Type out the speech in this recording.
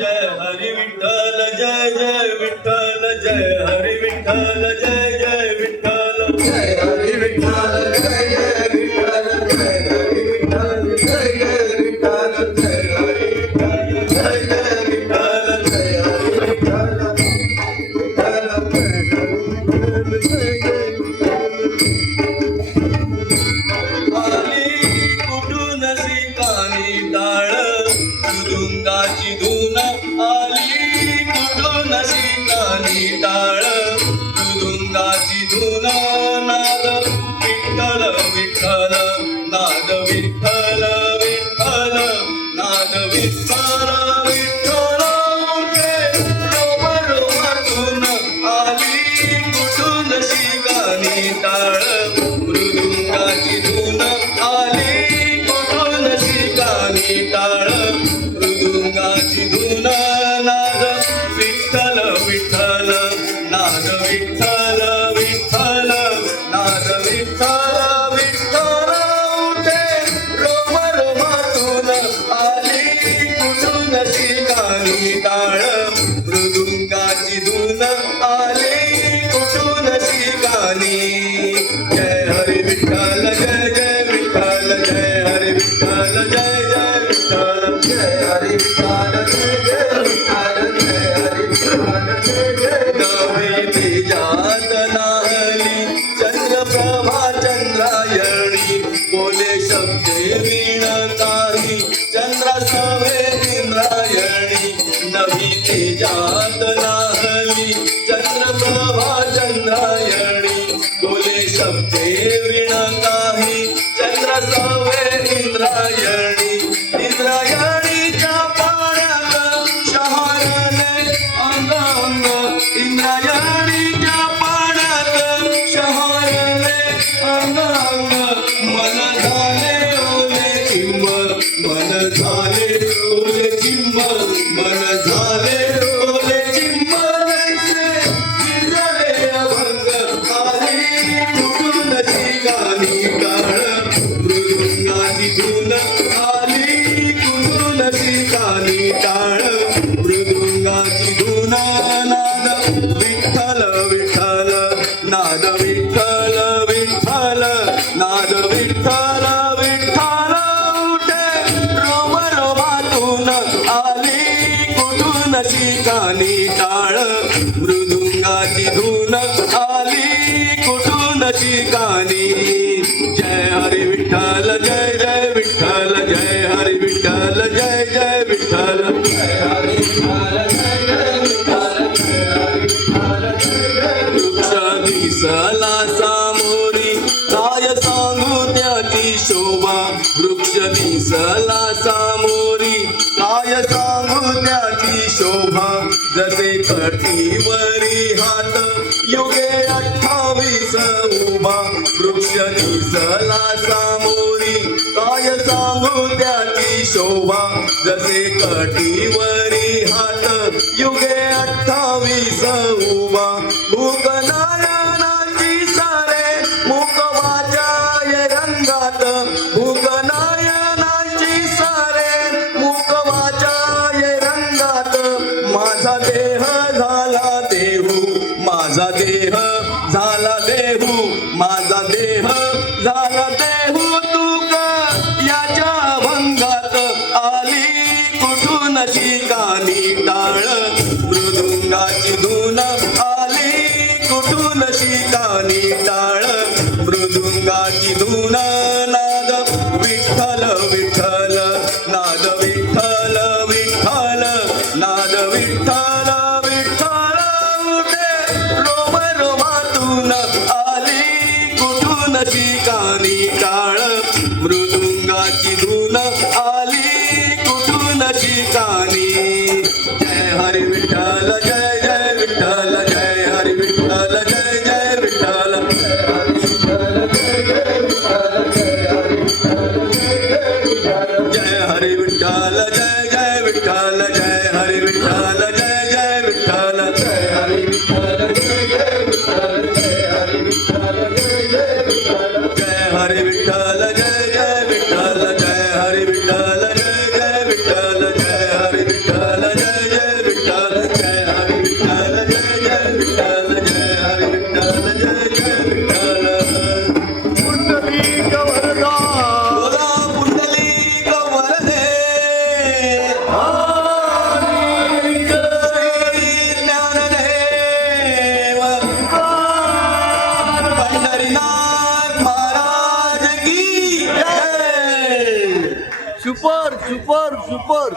जय हरी विठ्ठल जय जय विठ्ठल जय हरी विठ्ठल जय जय विठ्ठल जय हरी विठ्ठल जय जय विठ्ठल जय हरी विठ्ठल जय जय विठ्ठल जय हरी विठ्ठल जय जय विठ्ठल जय हरी विठ्ठल आली कुठून सीतानी डाळ मृदुंगाची धून आली कुठून सीतानी डाळ मृदुंगाची धून नाद विठ्ठल विठ्ठल नाद विठ्ठल विठ्ठल नाद विठ्ठल विठ्ठल उठे रोमरोमातून आली कुठून सीतानी डाळ मृदुंगाची धून आली कुठून सीतानी डाळ मृदुंगाची धून नाद विठ्ठल विठ्ठल नाद विठ्ठल विठ्ठल नाद विठ्ठल विठ्ठल उठे रोमरोमातून आली कुठून ठिकाणी टाळ मृदुंगाची धून आली कुठून ठिकाणी जय हरी विठ्ठल जय जय विठ्ठल जय हरी विठ्ठल जय जय विठ्ठल जय हरी विठ्ठल जय जय विठ्ठल जय हरी विठ्ठल जय जय नवी जात नाहली चंद्रप्रभा चंद्रायणी बोले शब्दे वीण काही चंद्र सवे इंद्रायणी नवी जात नाहली चंद्रप्रभा चंद्रायणी बोले शब्दे वीण काही चंद्र सवे इंद्रायणी इंद्रायणीच्या पाण्यात शहारणे अंग अंग इंद्रायणीच्या पाण्यात शहारणे अंग अंग मन झाले ओले चिंब मन झाले ओले चिंब मन झाले ओले चिंब जैसे विरले अभंग आली कुठून ठिकाणी टाळ मृदुंगाची धून आली कुठून ठिकाणी टाळ मृदुंगाची धून नाद विठ्ठल विठ्ठल नाद विठ्ठल विठ्ठल नाद विठ्ठल विठ्ठल उठे रोमरोमातून आली कुठून ठिकाणी टाळ मृदुंगाची धून आली कुठून ठिकाणी जय हरी विठ्ठल जय जय विठ्ठल जय हरी विठ्ठल जय जय विठ्ठल जय हरी विठ्ठल जय जय विठ्ठल जय हरी विठ्ठल जय जय वृक्ष दिसला सामोरी काय सांगू त्याची शोभा वृक्ष दिसला सामोरी काय सांगू त्याची शोभा जसे कटीवरी हात युगे 28 उभा वृक्ष दिसला सामोरी काय सांगू त्याची शोभा जसे कटीवरी हात युगे 28 उभा भूक नारायणाची सारे मुख वाचाय रंगात भूक नारायणाची सारे मुख वाचाय रंगात माझा देह झाला देहू माझा देह झाला देहू माझा देह झाला देहू तुक याच्या भंगात आली कुठून ठिकाणी टाळ मृदुंगाची धून आली कुठून ठिकाणी टाळ मृदुंगाची धून नाद विठ्ठल विठ्ठल नाद विठ्ठल विठ्ठल नाद विठ्ठल विठ्ठल उठे रोमरोमातून आली कुठून ठिकाणी टाळ मृदुंगाची धून आली कुठून ठिकाणी जय हरी विठ्ठल जय जय विठ्ठल जय हरी विठ्ठल जय जय विठ्ठल जय हरी विठ्ठल जय जय विठ्ठल जय हरी विठ्ठल जय जय विठ्ठल जय हरी विठ्ठल जय जय विठ्ठल जय हरी विठ्ठल जय जय विठ्ठल जय हरी विठ्ठल जय जय विठ्ठल जय हरी विठ्ठल जय जय विठ्ठल जय हरी विठ्ठल जय जय ज्ञानदेव पंढरीनाथ महाराज की जय. Super super super